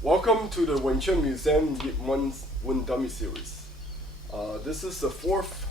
Welcome to the Wing Chun Museum Yip Mun's Win Dummy series. This is the fourth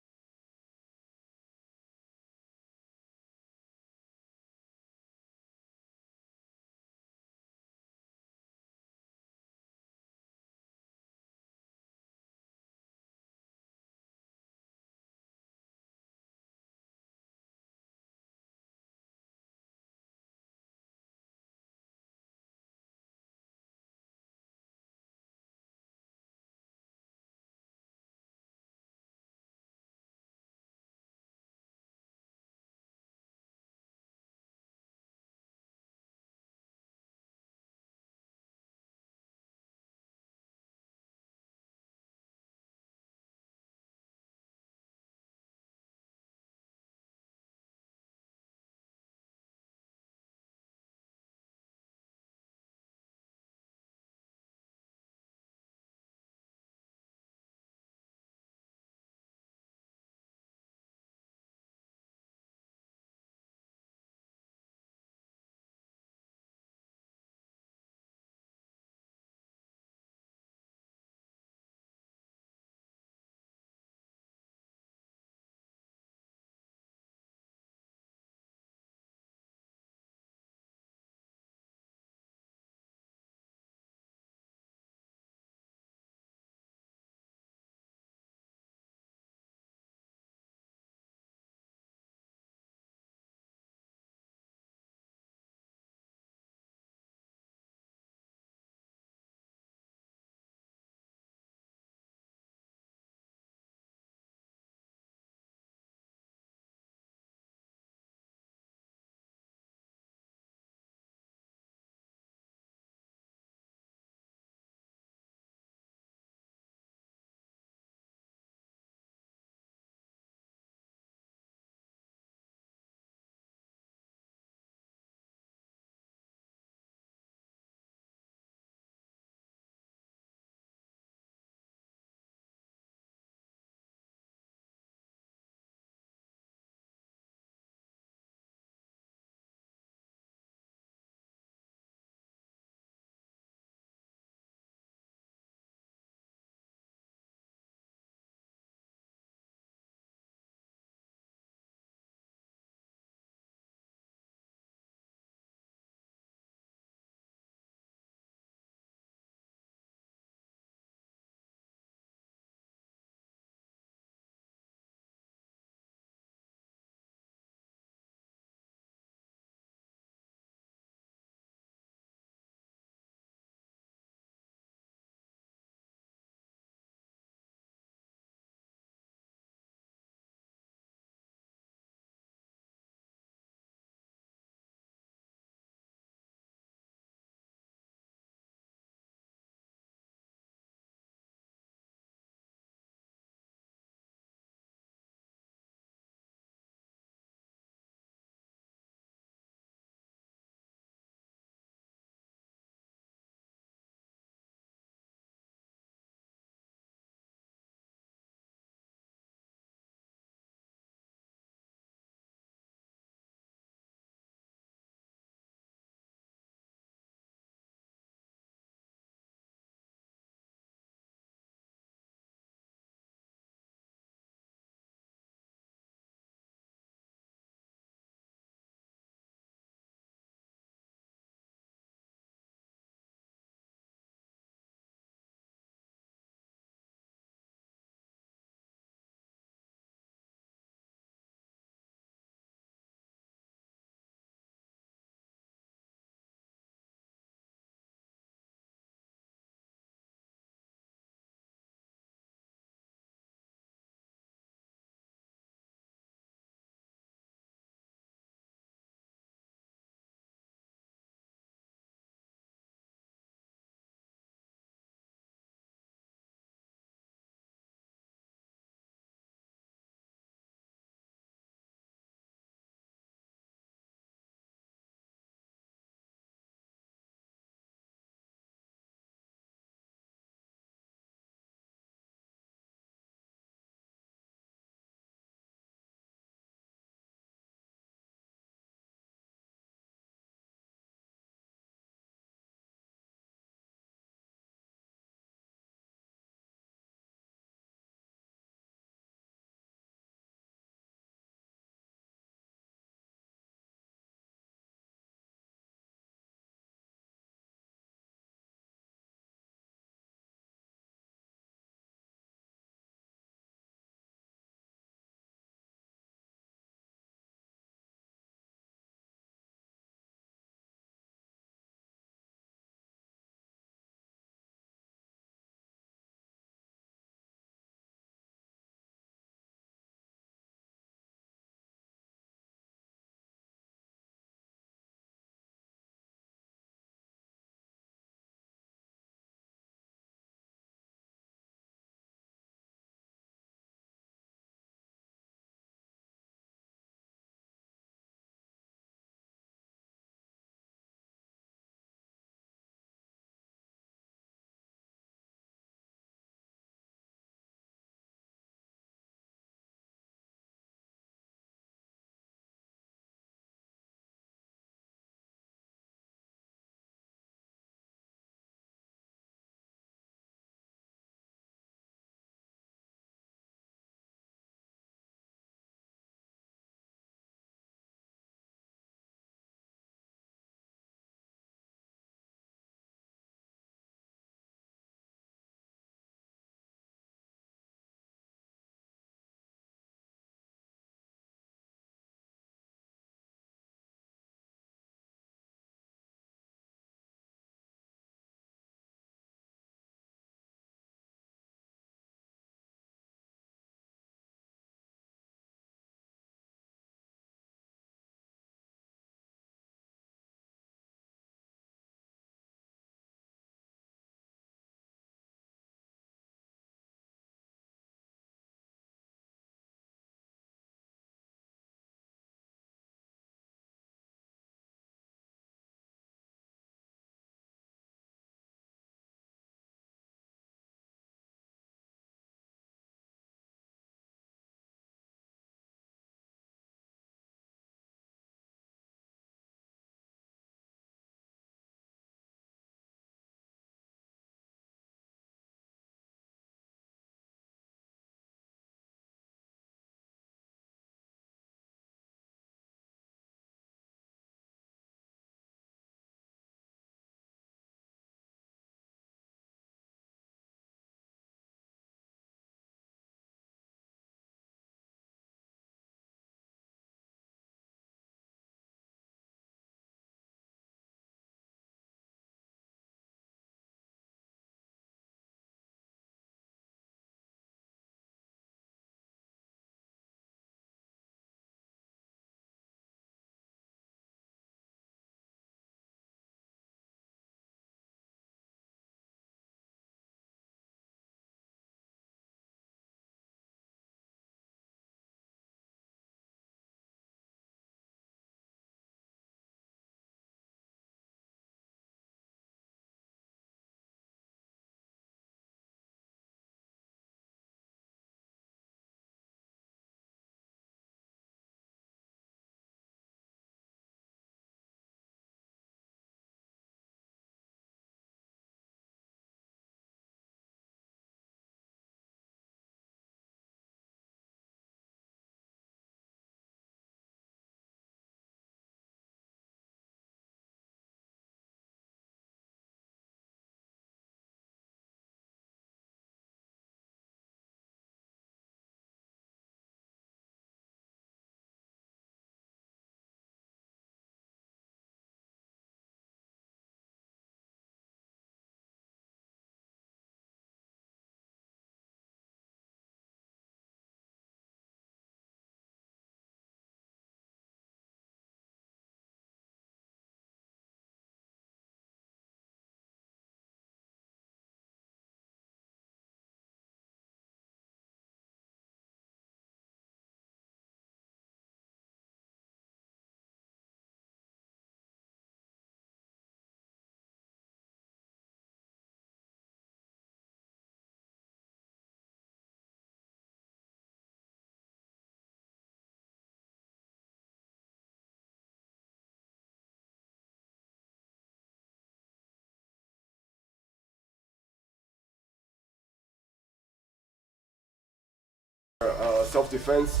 self-defense.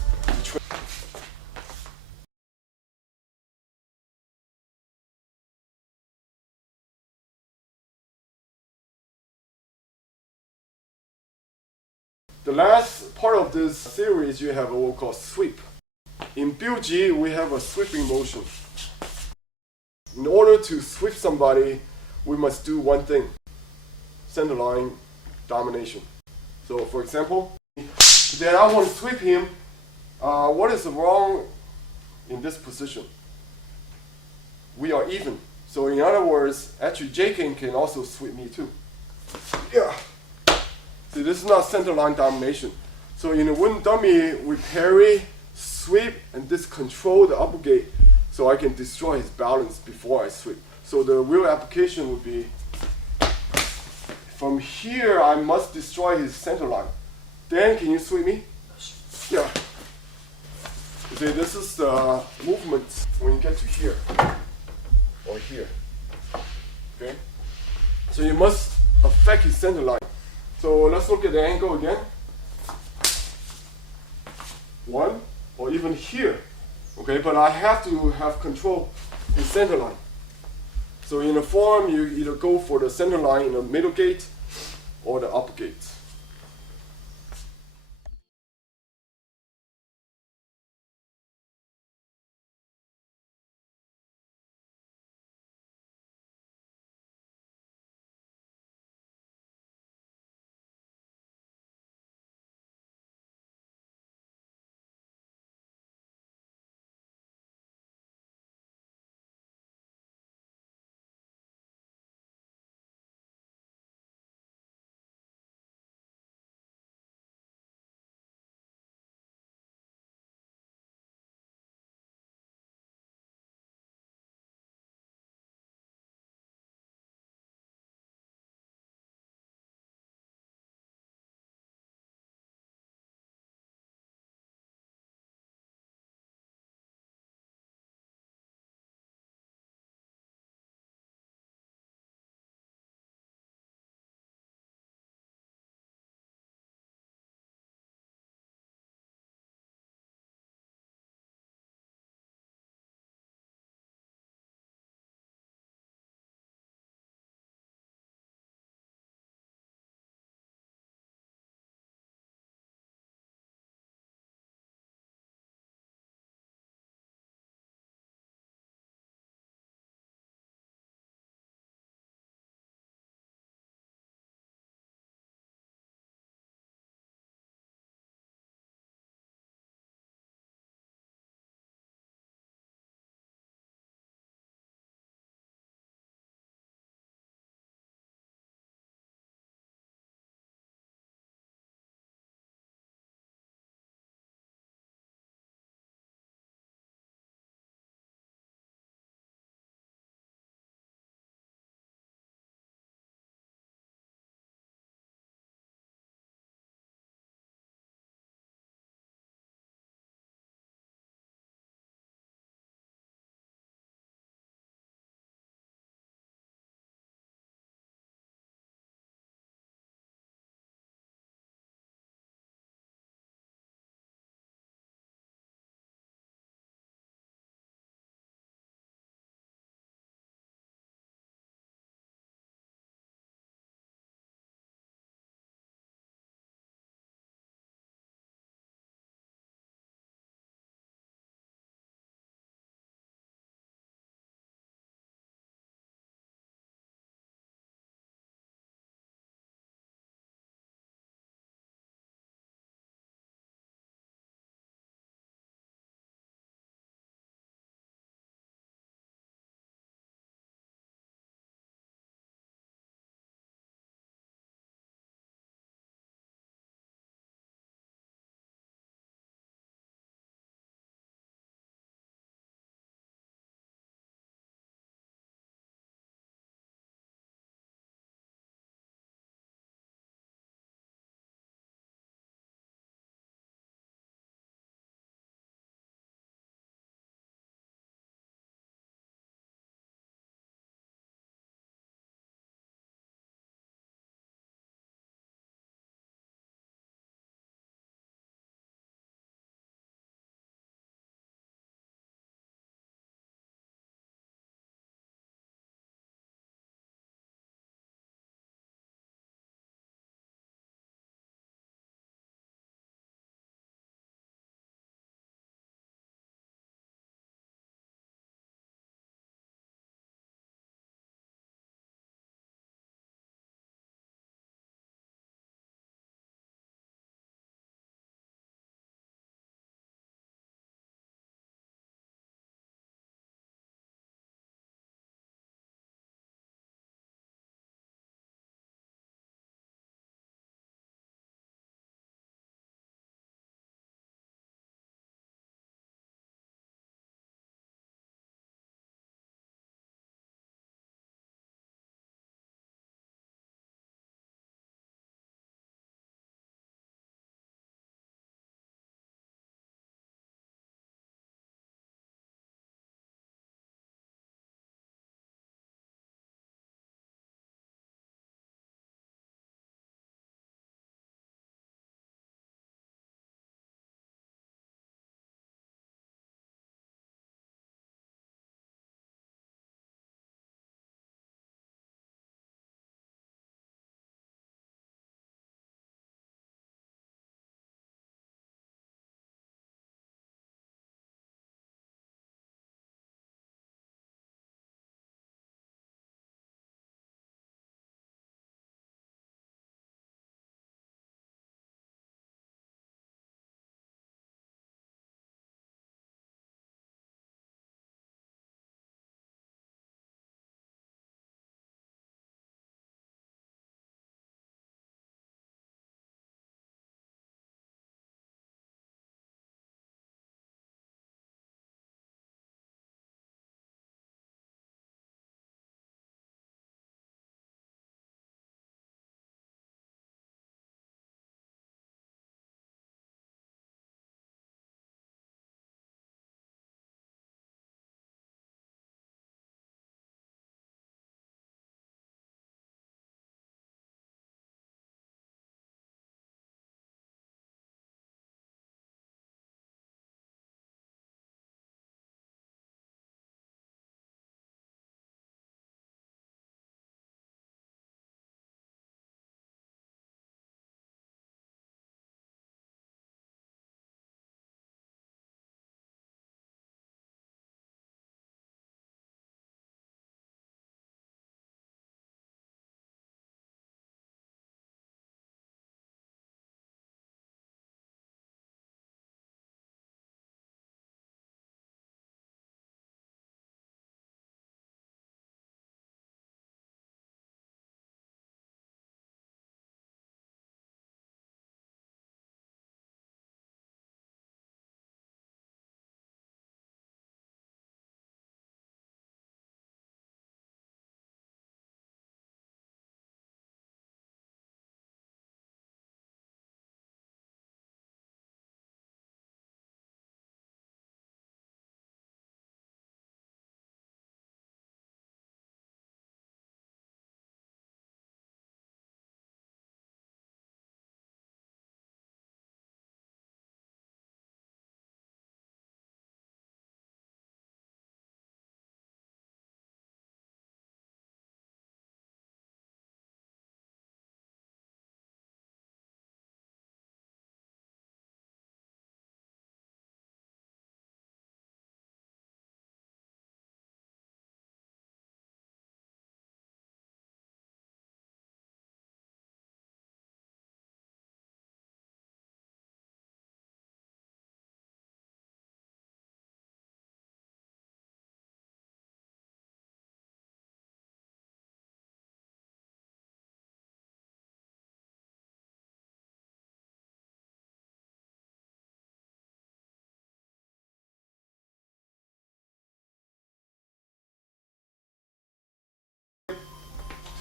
The last part of this series, you have what we call sweep. In Build G, we have a sweeping motion. In order to sweep somebody, we must do one thing: center line domination. So, for example, then I want to sweep him. What is wrong in this position? We are even. So, in other words, actually, J can also sweep me too. Yeah. See, this is not center line domination. So, in a wooden dummy, we parry, sweep, and this control the upper gate, so I can destroy his balance before I sweep. So the real application would be, from here I must destroy his center line. Dan, can you sweep me? Yeah. You see, this is the movement when you get to here, or here. Okay? So you must affect his center line. So let's look at the angle again. One, or even here. Okay, but I have to have control in center line. So in a form, you either go for the center line in the middle gate or the upper gate.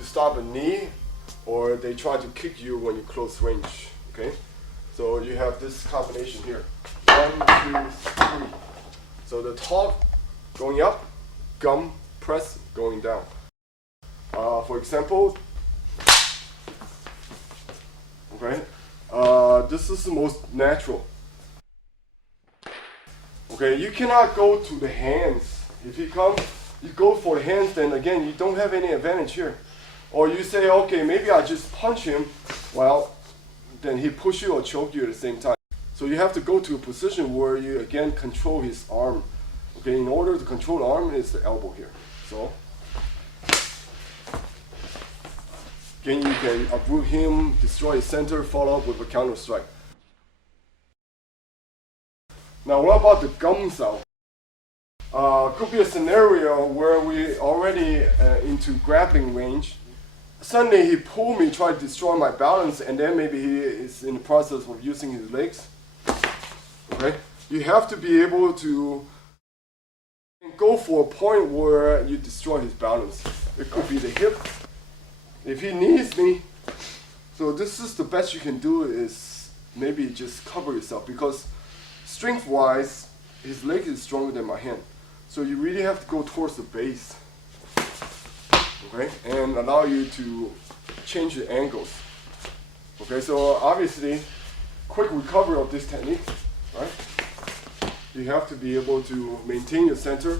stop a knee, or they try to kick you when you close range. Okay, so you have this combination here. 1, 2, 3. So the top going up, gum press going down. For example, okay, this is the most natural. Okay, you cannot go to the hands. If you go for the hands, then again, you don't have any advantage here. Or you say, okay, maybe I just punch him, well, then he push you or choke you at the same time. So you have to go to a position where you again control his arm. Okay, in order to control the arm, it's the elbow here. So again, you can uproot him, destroy his center, follow up with a counter strike. Now, what about the gum sao? Could be a scenario where we already into grappling range. Suddenly he pulled me, tried to destroy my balance, and then maybe he is in the process of using his legs. Okay, you have to be able to go for a point where you destroy his balance. It could be the hip. If he knees me, so this is the best you can do is maybe just cover yourself, because strength-wise, his leg is stronger than my hand. So you really have to go towards the base, okay, and allow you to change the angles. Okay, so obviously, quick recovery of this technique, right? You have to be able to maintain your center,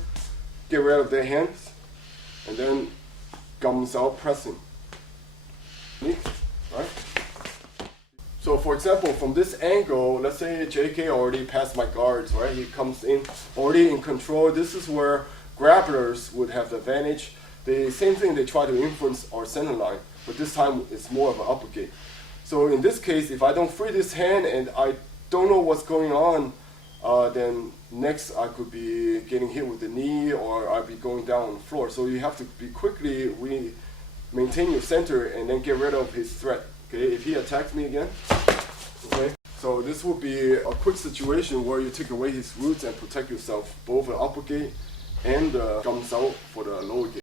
get rid of their hands, and then gums out pressing, right? So for example, from this angle, let's say JK already passed my guards, right? He comes in already in control. This is where grapplers would have the advantage. The same thing, they try to influence our center line, but this time it's more of an uppercut. So in this case, if I don't free this hand and I don't know what's going on, then next I could be getting hit with the knee, or I'd be going down on the floor. So you have to be quickly maintain your center and then get rid of his threat. Okay, if he attacks me again, okay, so this would be a quick situation where you take away his roots and protect yourself, both the upper gate and the gums out for the lower gate.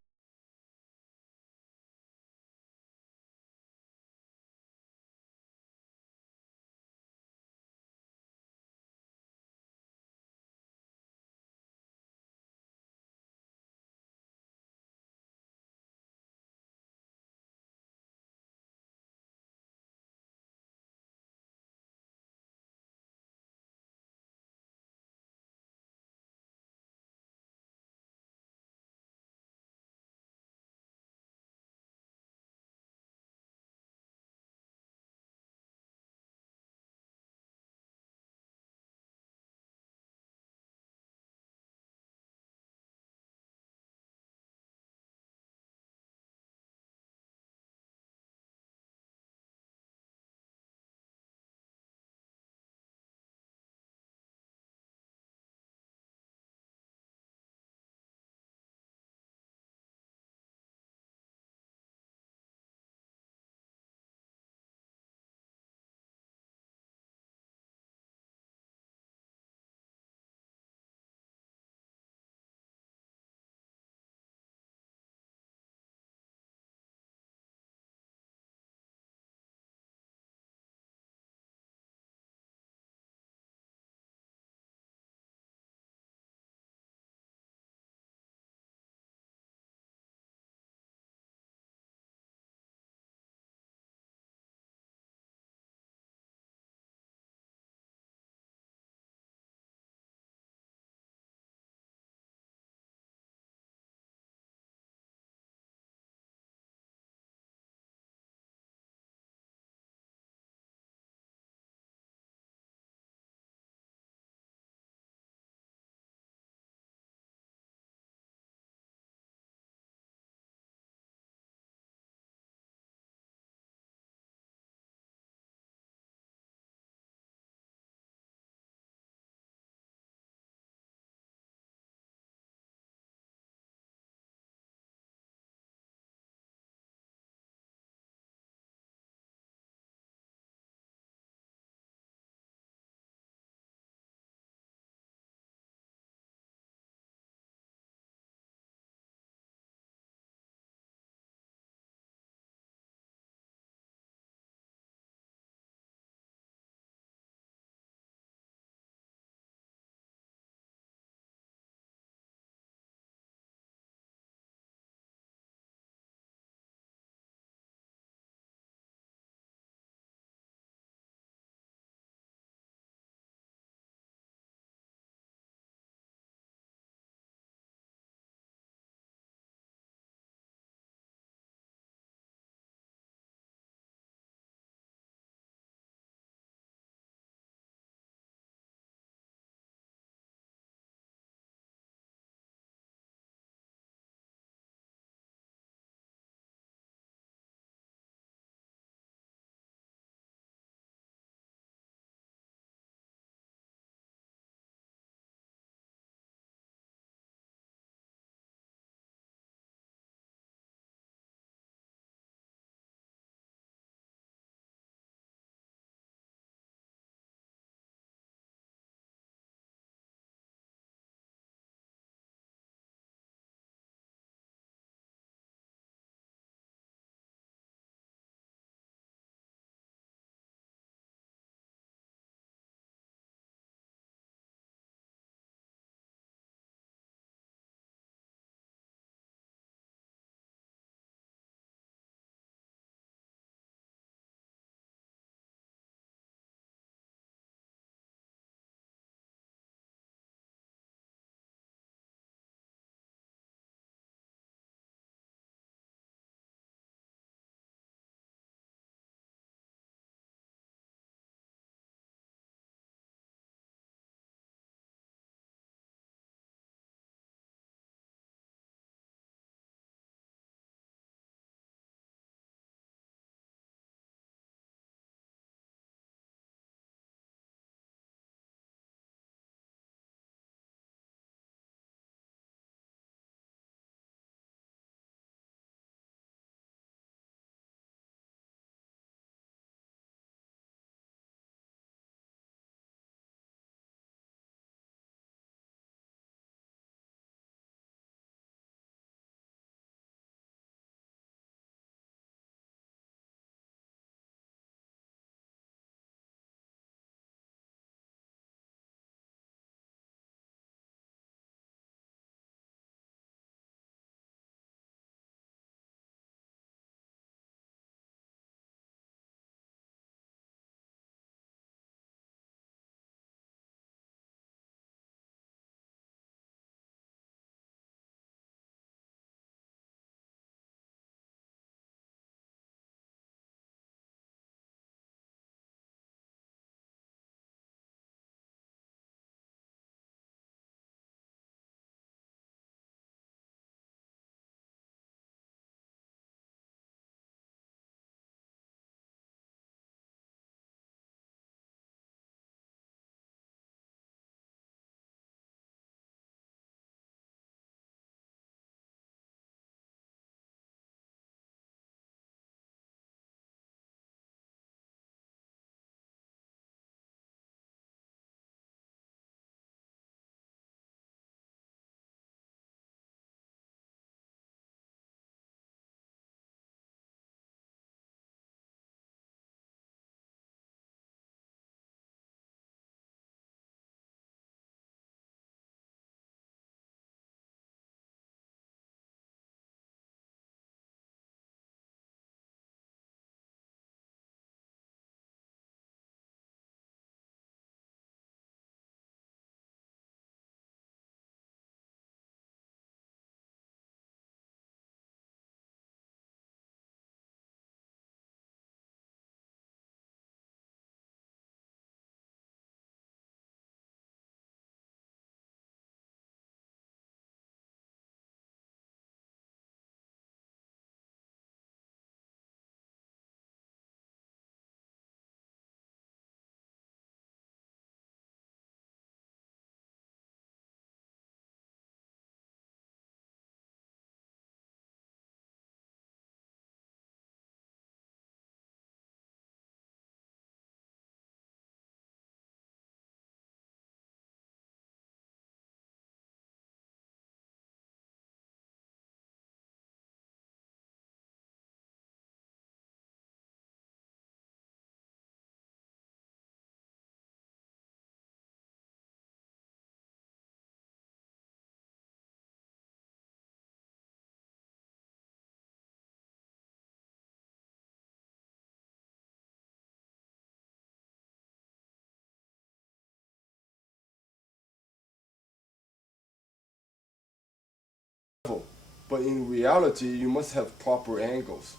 but in reality, you must have proper angles.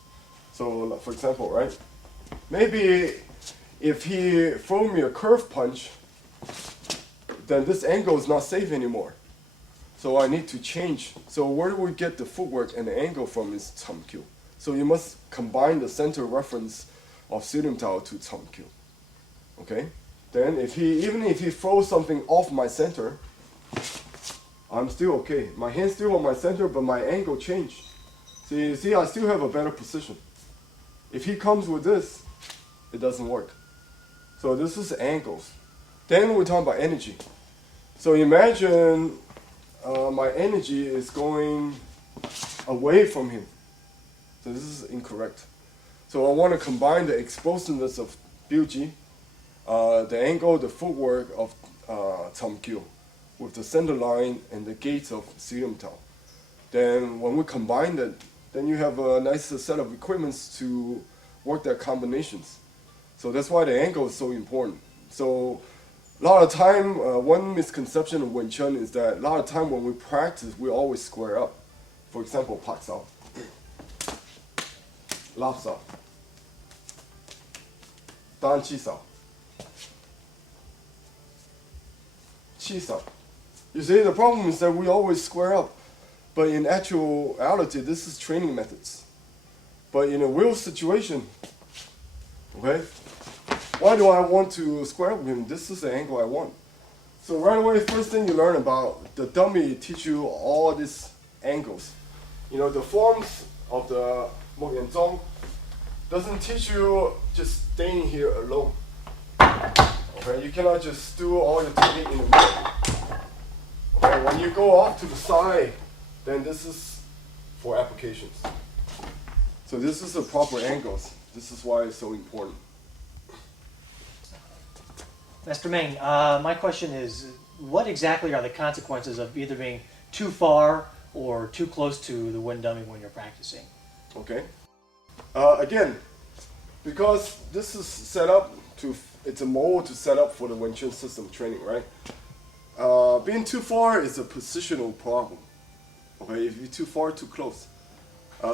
So, for example, right? Maybe if he throw me a curve punch, then this angle is not safe anymore. So I need to change. So where do we get the footwork and the angle from is Tsun. So you must combine the center reference of Tao to Tsun. Okay? Then even if he throws something off my center, I'm still okay. My hand's still on my center, but my angle changed. See, I still have a better position. If he comes with this, it doesn't work. So this is angles. Then we're talking about energy. So imagine my energy is going away from him. So this is incorrect. So I want to combine the explosiveness of Biuji, the angle, the footwork of Tsun with the center line and the gates of Tao. Then when we combine that, then you have a nice set of equipments to work their combinations. So that's why the angle is so important. So a lot of time, one misconception of Wing Chun is that a lot of time when we practice, we always square up. For example, Pak Sao, Lap Sao, Dan Chi Sao, Chi Sao. You see, the problem is that we always square up. But in actuality, this is training methods. But in a real situation, okay, why do I want to square up with him? This is the angle I want. So right away, first thing you learn about the dummy teach you all these angles. You know, the forms of the Mo Yan Zhong doesn't teach you just staying here alone. Okay, you cannot just do all your technique in the middle. Okay, when you go off to the side, then this is for applications. So this is the proper angles. This is why it's so important. Master Meng, my question is, what exactly are the consequences of either being too far or too close to the wind dummy when you're practicing? Okay. Again, because this is set up it's a mold to set up for the Wing Chun system training, right? Being too far is a positional problem. Okay, if you're too far, too close.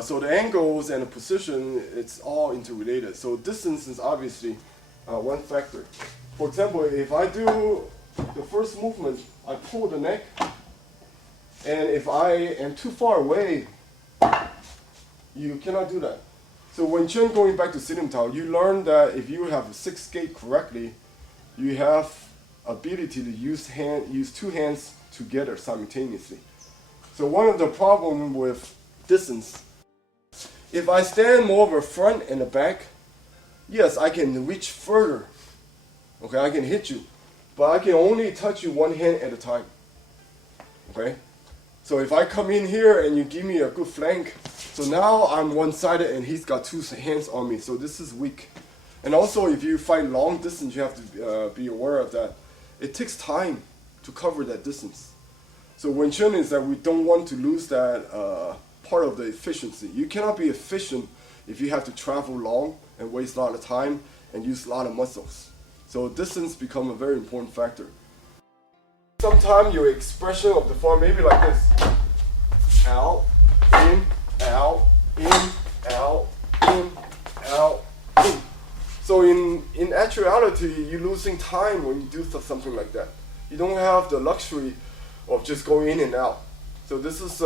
So the angles and the position, it's all interrelated. So distance is obviously one factor. For example, if I do the first movement, I pull the neck, and if I am too far away, you cannot do that. So when Chen going back to Silim Tao, you learn that if you have a 6 gate correctly, you have ability to use two hands together simultaneously. So one of the problem with distance, if I stand more over front and the back, yes, I can reach further. Okay, I can hit you, but I can only touch you one hand at a time. Okay, so if I come in here and you give me a good flank, so now I'm one-sided and he's got two hands on me, so this is weak. And also, if you fight long distance, you have to be aware of that. It takes time to cover that distance. So Wing Chun is that we don't want to lose that part of the efficiency. You cannot be efficient if you have to travel long and waste a lot of time and use a lot of muscles. So distance becomes a very important factor. Sometimes your expression of the form may be like this. Out, in, out, in, out, in, out, in. So in actuality, you're losing time when you do something like that. You don't have the luxury of just going in and out. So this is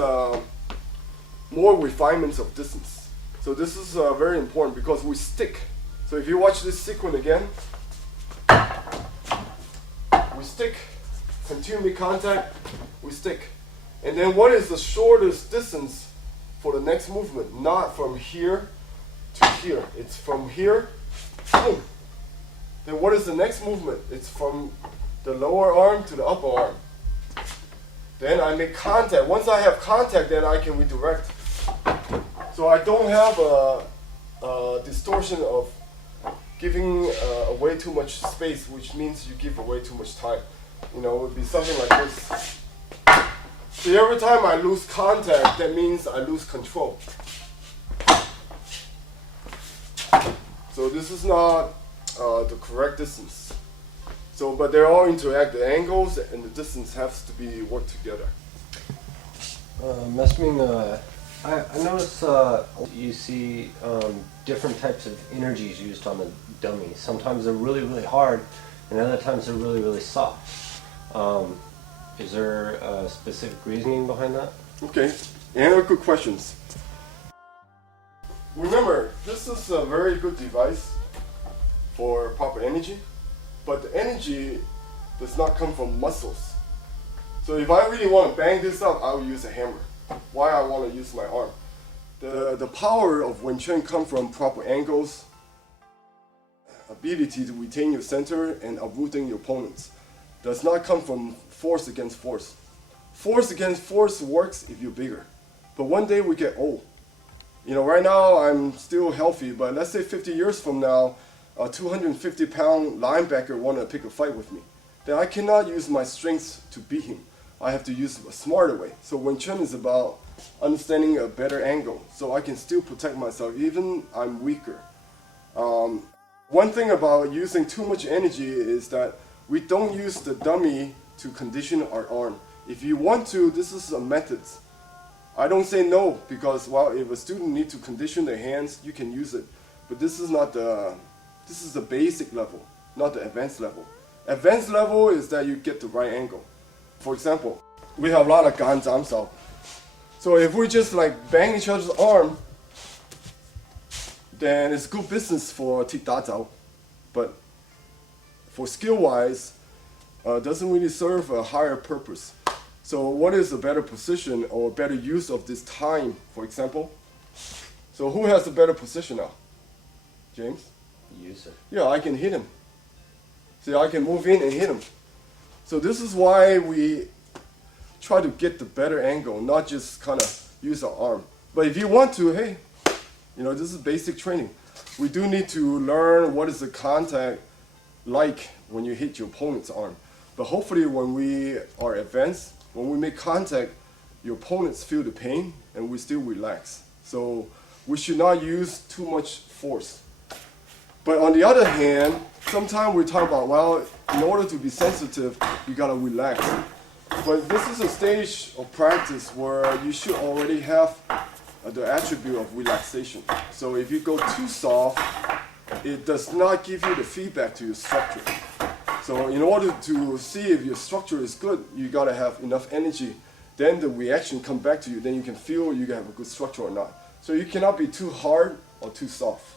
more refinements of distance. So this is very important because we stick. So if you watch this sequence again, we stick, continue make contact, we stick. And then what is the shortest distance for the next movement? Not from here to here. It's from here, boom. Then what is the next movement? It's from the lower arm to the upper arm. Then I make contact. Once I have contact, then I can redirect. So I don't have a distortion of giving away too much space, which means you give away too much time. You know, it would be something like this. See, every time I lose contact, that means I lose control. So this is not the correct distance. So, but they all interact. The angles and the distance has to be worked together. Master Ming, I notice you see different types of energies used on the dummy. Sometimes they're really, really hard, and other times they're really, really soft. Is there a specific reasoning behind that? Okay, and good questions. Remember, this is a very good device for proper energy, but the energy does not come from muscles. So if I really want to bang this up, I will use a hammer. Why I want to use my arm? The power of Wing Chun comes from proper angles, ability to retain your center, and uprooting your opponents. Does not come from force against force. Force against force works if you're bigger. But one day we get old. You know, right now I'm still healthy, but let's say 50 years from now, a 250-pound linebacker want to pick a fight with me. Then I cannot use my strengths to beat him. I have to use a smarter way. So Wing Chun is about understanding a better angle, so I can still protect myself even I'm weaker. One thing about using too much energy is that we don't use the dummy to condition our arm. If you want to, this is a method. I don't say no, because well, if a student needs to condition their hands, you can use it. But this is the basic level, not the advanced level. Advanced level is that you get the right angle. For example, we have a lot of gan zam sao. So if we just like bang each other's arm, then it's good business for tik da zao. But for skill-wise, doesn't really serve a higher purpose. So what is a better position or better use of this time, for example? So who has a better position now? James? Use it. Yeah, I can hit him. See, I can move in and hit him. So this is why we try to get the better angle, not just kind of use our arm. But if you want to, hey, you know, this is basic training. We do need to learn what is the contact like when you hit your opponent's arm. But hopefully when we are advanced, when we make contact, your opponents feel the pain and we still relax. So we should not use too much force. But on the other hand, sometimes we talk about, well, in order to be sensitive, you gotta relax. But this is a stage of practice where you should already have the attribute of relaxation. So if you go too soft, it does not give you the feedback to your structure. So in order to see if your structure is good, you gotta have enough energy. Then the reaction come back to you. Then you can feel you have a good structure or not. So you cannot be too hard or too soft.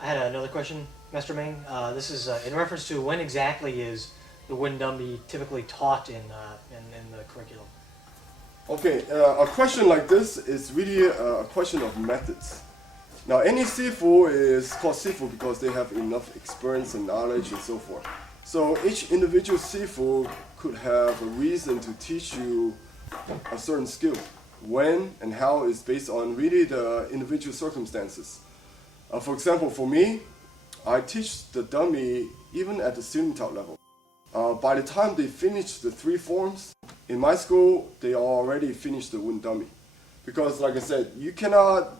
I had another question, Master Meng. This is in reference to when exactly is the Wing Dummy typically taught in the curriculum? Okay, a question like this is really a question of methods. Now, any Sifu is called Sifu because they have enough experience and knowledge and so forth. So each individual Sifu could have a reason to teach you a certain skill. When and how is based on really the individual circumstances. For example, for me, I teach the dummy even at the student top level. By the time they finish the 3 forms, in my school, they already finished the Wing Dummy. Because like I said, you cannot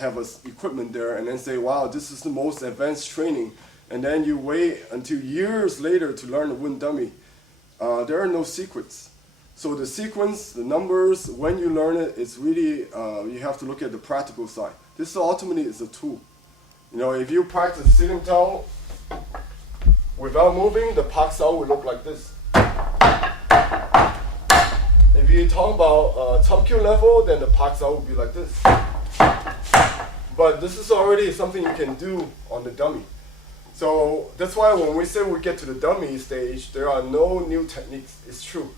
have equipment there and then say, wow, this is the most advanced training. And then you wait until years later to learn the Wing Dummy. There are no secrets. So the sequence, the numbers, when you learn it, it's really, you have to look at the practical side. This ultimately is a tool. You know, if you practice sitting tall without moving, the pak sao will look like this. If you talk about top Q level, then the pak sao will be like this. But this is already something you can do on the dummy. So that's why when we say we get to the dummy stage, there are no new techniques. It's true.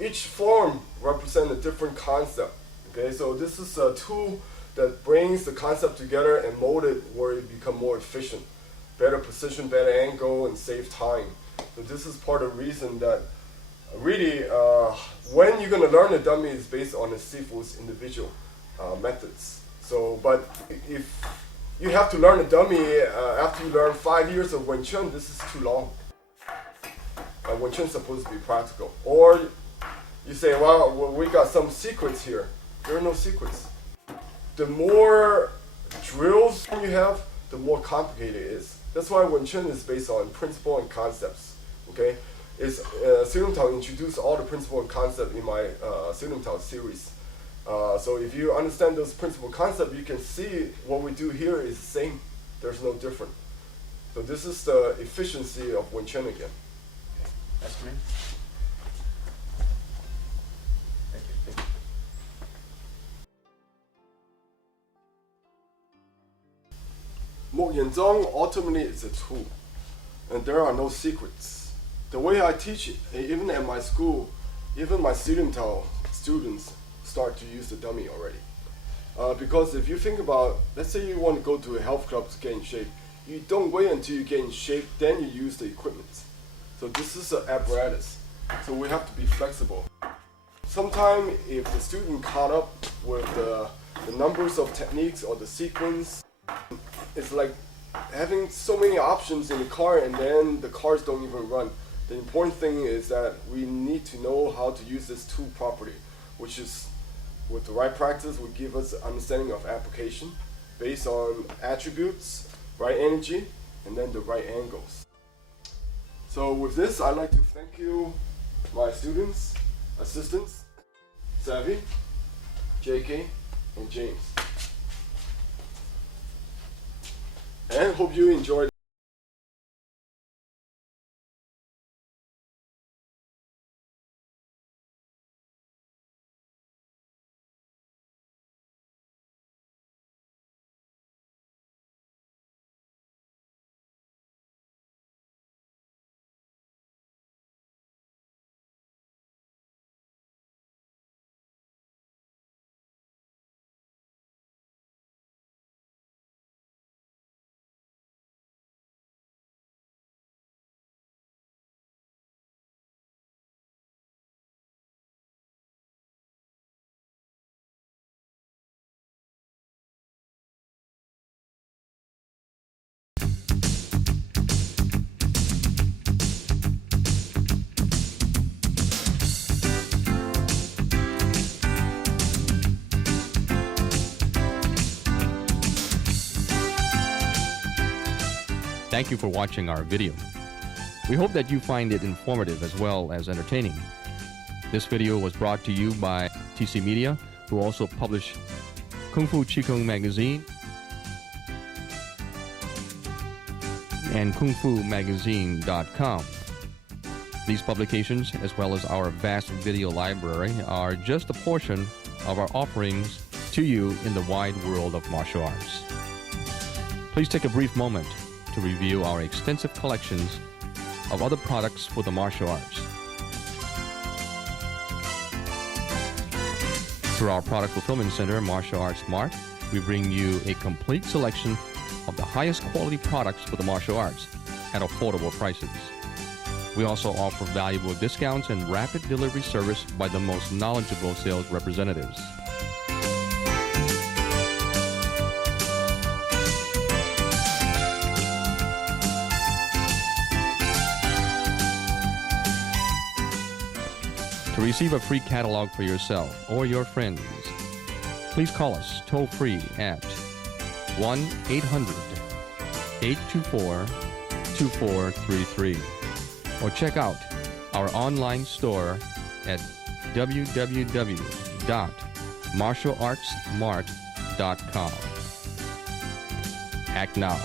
Each form represents a different concept. Okay, so this is a tool that brings the concept together and mold it where it become more efficient. Better position, better angle, and save time. So this is part of the reason that really when you're going to learn the dummy is based on the Sifu's individual methods. So, but if you have to learn a dummy after you learn 5 years of Wing Chun, this is too long. Wing Chun is supposed to be practical. Or you say, well, we got some secrets here. There are no secrets. The more drills you have, the more complicated it is. That's why Wing Chun is based on principle and concepts. Okay, is Tao introduced all the principle and concept in my Tao series. So if you understand those principle concepts, you can see what we do here is the same. There's no different. So this is the efficiency of Wen Chen again. That's great. Thank you. Mo Yanzhong ultimately is a tool, and there are no secrets. The way I teach, even at my school, even my Tao students start to use the dummy already. Because if you think about, let's say you want to go to a health club to get in shape, you don't wait until you get in shape, then you use the equipment. So this is an apparatus. So we have to be flexible. Sometimes if the student caught up with the numbers of techniques or the sequence, it's like having so many options in the car and then the cars don't even run. The important thing is that we need to know how to use this tool properly, which is, with the right practice, will give us an understanding of application based on attributes, right energy, and then the right angles. So with this, I'd like to thank you, my students, assistants, Savvy, JK, and James. And hope you enjoyed. Thank you for watching our video. We hope that you find it informative as well as entertaining. This video was brought to you by TC Media, who also publish Kung Fu Qigong magazine and kungfumagazine.com. These publications, as well as our vast video library, are just a portion of our offerings to you in the wide world of martial arts. Please take a brief moment to review our extensive collections of other products for the martial arts. Through our product fulfillment center, Martial Arts Mart, we bring you a complete selection of the highest quality products for the martial arts at affordable prices. We also offer valuable discounts and rapid delivery service by the most knowledgeable sales representatives. To receive a free catalog for yourself or your friends, please call us toll-free at 1-800-824-2433 or check out our online store at www.martialartsmart.com. Act now.